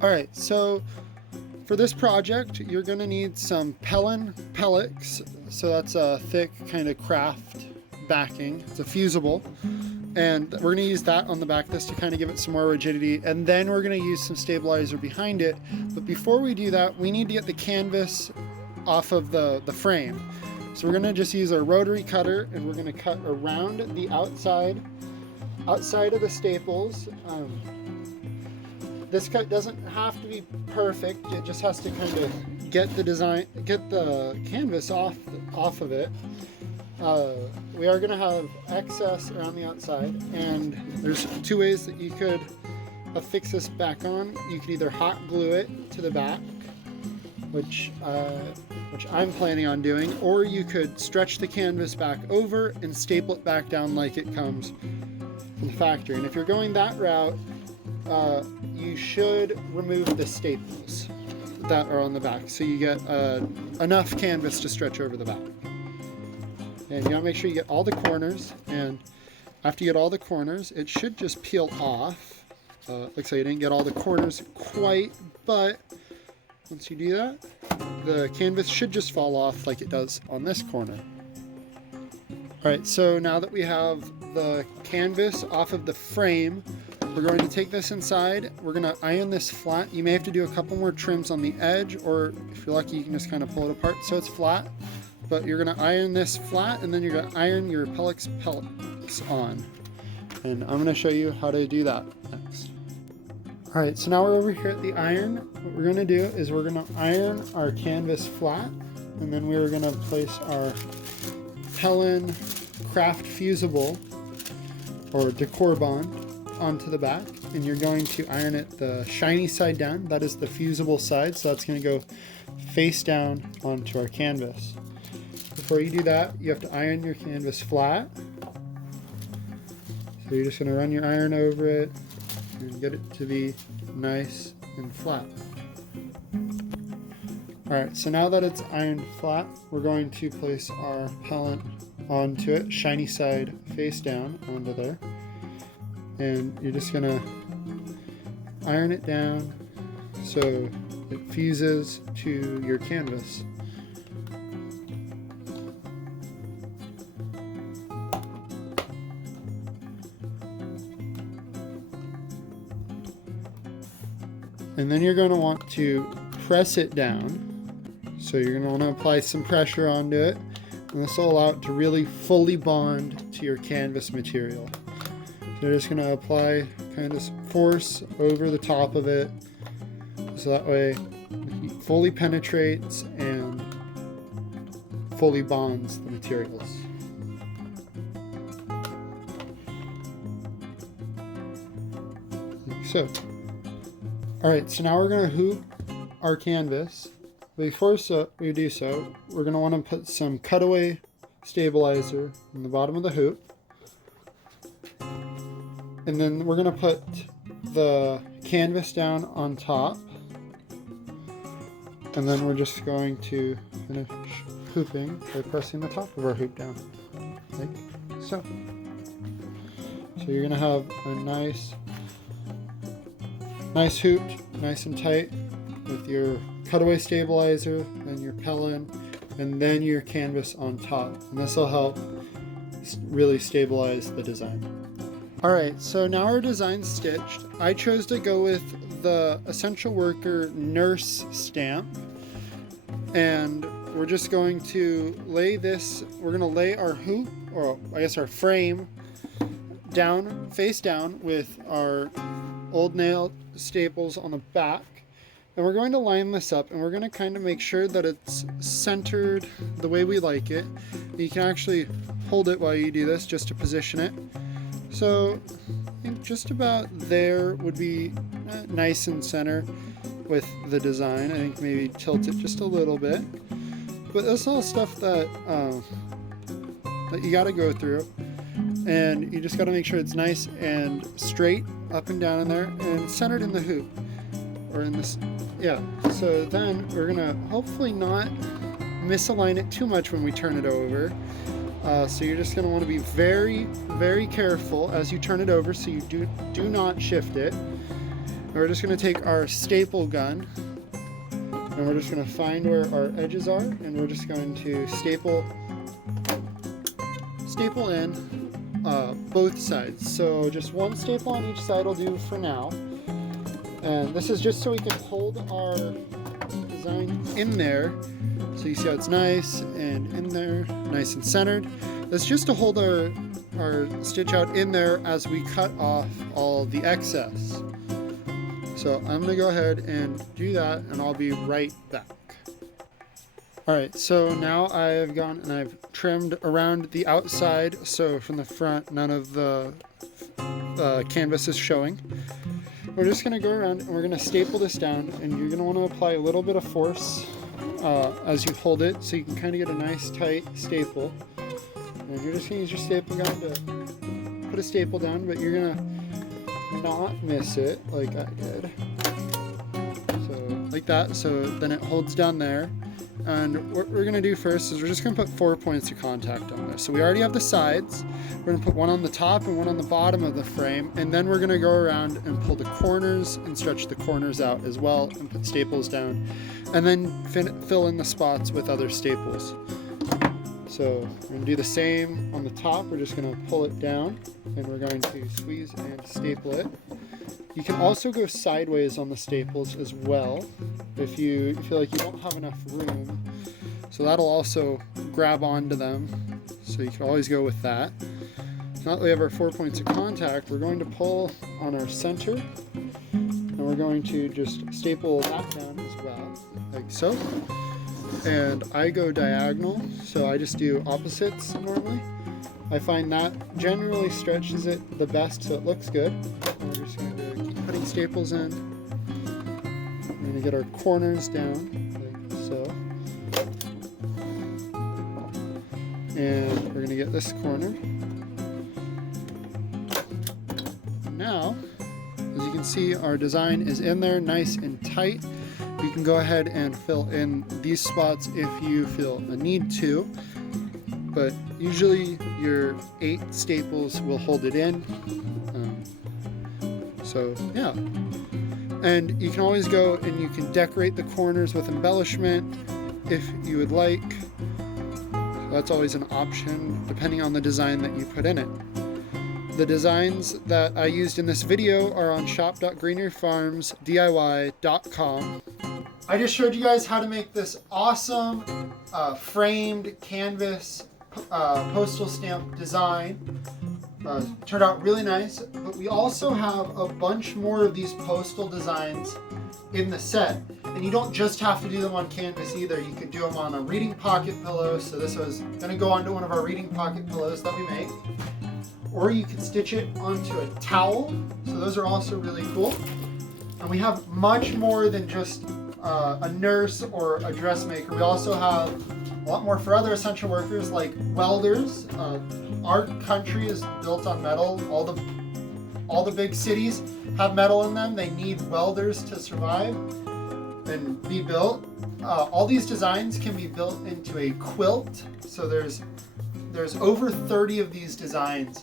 All right, so for this project, you're gonna need some pellets. So that's a thick kind of craft backing. It's a fusible. And we're gonna use that on the back of this to kind of give it some more rigidity. And then we're gonna use some stabilizer behind it. But before we do that, we need to get the canvas off of the frame. So we're gonna just use our rotary cutter and we're gonna cut around the outside of the staples. This cut doesn't have to be perfect. It just has to kind of get the canvas off of it. We are going to have excess around the outside, and there's two ways that you could affix this back on. You could either hot glue it to the back, which I'm planning on doing, or you could stretch the canvas back over and staple it back down like it comes from the factory. And if you're going that route, you should remove the staples that are on the back so you get enough canvas to stretch over the back. And you want to make sure you get all the corners, and after you get all the corners, it should just peel off. Like I say, you didn't get all the corners quite, but once you do that, the canvas should just fall off like it does on this corner. Alright, so now that we have the canvas off of the frame, we're going to take this inside. We're going to iron this flat. You may have to do a couple more trims on the edge, or if you're lucky, you can just kind of pull it apart so it's flat. But you're going to iron this flat, and then you're going to iron your pellets on. And I'm going to show you how to do that next. Alright, so now we're over here at the iron. What we're going to do is we're going to iron our canvas flat, and then we're going to place our Helen Craft Fusible or Decor Bond onto the back, and you're going to iron it the shiny side down. That is the fusible side, so that's going to go face down onto our canvas. Before you do that, you have to iron your canvas flat. So you're just going to run your iron over it and get it to be nice and flat. Alright, so now that it's ironed flat, we're going to place our pellet onto it, shiny side face down onto there. And you're just going to iron it down so it fuses to your canvas. And then you're going to want to press it down. So you're going to want to apply some pressure onto it. And this will allow it to really fully bond to your canvas material. So you're just going to apply kind of force over the top of it. So that way it fully penetrates and fully bonds the materials. Like so. Alright, so now we're going to hoop our canvas. Before we do so, we're going to want to put some cutaway stabilizer in the bottom of the hoop. And then we're going to put the canvas down on top. And then we're just going to finish hooping by pressing the top of our hoop down, like so. So you're going to have a nice hoop, nice and tight, with your cutaway stabilizer, then your pellet, and then your canvas on top. And this will help really stabilize the design. Alright, so now our design's stitched. I chose to go with the Essential Worker Nurse stamp. And we're just going to lay our hoop, or I guess our frame, down, face down, with our old nail staples on the back, and we're going to line this up, and we're going to kind of make sure that it's centered the way we like it. You can actually hold it while you do this just to position it. So I think just about there would be nice and center with the design. I think maybe tilt it just a little bit, but that's all stuff that you got to go through. And you just got to make sure it's nice and straight up and down in there and centered in the hoop, or in this, yeah. So then we're gonna hopefully not misalign it too much when we turn it over. So you're just gonna want to be very, very careful as you turn it over so you do not shift it. And we're just going to take our staple gun and we're just going to find where our edges are, and we're just going to staple in both sides. So just one staple on each side will do for now. And this is just so we can hold our design in there. So you see how it's nice and in there, nice and centered. That's just to hold our stitch out in there as we cut off all the excess. So I'm gonna go ahead and do that, and I'll be right back. All right, so now I've gone and I've trimmed around the outside, so from the front none of the canvas is showing. We're just gonna go around and we're gonna staple this down, and you're gonna wanna apply a little bit of force as you hold it, so you can kind of get a nice tight staple. And you're just gonna use your staple gun to put a staple down, but you're gonna not miss it like I did. So like that, so then it holds down there. And what we're gonna do first is we're just gonna put 4 points of contact on this. So we already have the sides. We're gonna put one on the top and one on the bottom of the frame, and then we're gonna go around and pull the corners and stretch the corners out as well and put staples down, and then fill in the spots with other staples. So we're gonna do the same on the top. We're just gonna pull it down and we're going to squeeze and staple it. You can also go sideways on the staples as well if you feel like you don't have enough room. So that'll also grab onto them. So you can always go with that. Now that we have our 4 points of contact, we're going to pull on our center, and we're going to just staple that down as well, like so. And I go diagonal, so I just do opposites normally. I find that generally stretches it the best, so it looks good. And we're just going to keep putting staples in. We're going to get our corners down, like so. And we're going to get this corner. Now, as you can see, our design is in there nice and tight. You can go ahead and fill in these spots if you feel a need to, but usually your 8 staples will hold it in. So yeah, and you can always go and you can decorate the corners with embellishment if you would like. That's always an option depending on the design that you put in it. The designs that I used in this video are on shop.greenerfarmsdiy.com. I just showed you guys how to make this awesome framed canvas postal stamp design. Turned out really nice, but we also have a bunch more of these postal designs in the set. And you don't just have to do them on canvas either. You could do them on a reading pocket pillow. So this was going to go onto one of our reading pocket pillows that we make. Or you could stitch it onto a towel. So those are also really cool. And we have much more than just a nurse or a dressmaker. We also have a lot more for other essential workers like welders. Our country is built on metal. All the big cities have metal in them. They need welders to survive and be built. All these designs can be built into a quilt. So there's over 30 of these designs,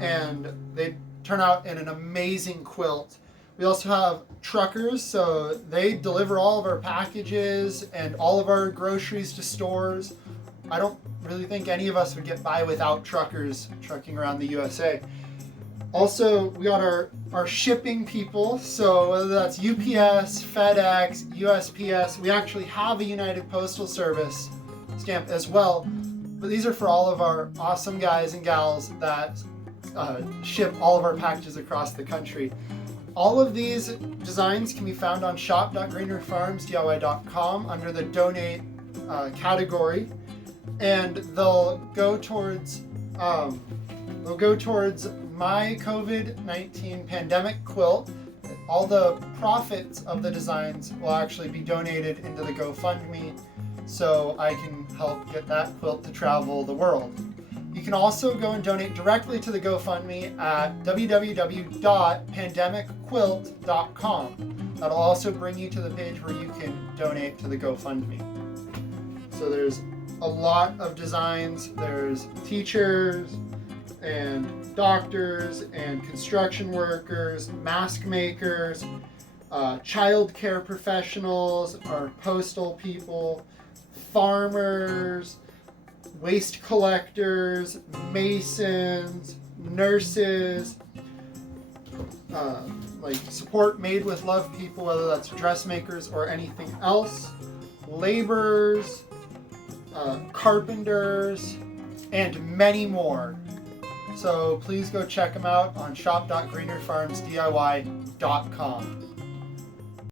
and they turn out in an amazing quilt. We also have truckers, so they deliver all of our packages and all of our groceries to stores. I don't really think any of us would get by without truckers trucking around the USA. Also, we got our shipping people, so whether that's UPS, FedEx, USPS, we actually have a United Postal Service stamp as well. But these are for all of our awesome guys and gals that ship all of our packages across the country. All of these designs can be found on shop.greenerfarmsdiy.com under the donate category, and they'll go towards my COVID-19 pandemic quilt. All the profits of the designs will actually be donated into the GoFundMe, so I can help get that quilt to travel the world. You can also go and donate directly to the GoFundMe at www.pandemicquilt.com. That'll also bring you to the page where you can donate to the GoFundMe. So there's a lot of designs. There's teachers and doctors and construction workers, mask makers, child care professionals, our postal people, farmers, waste collectors, masons, nurses, like support made with love people, whether that's dressmakers or anything else, laborers, carpenters, and many more. So please go check them out on shop.greenerfarmsdiy.com.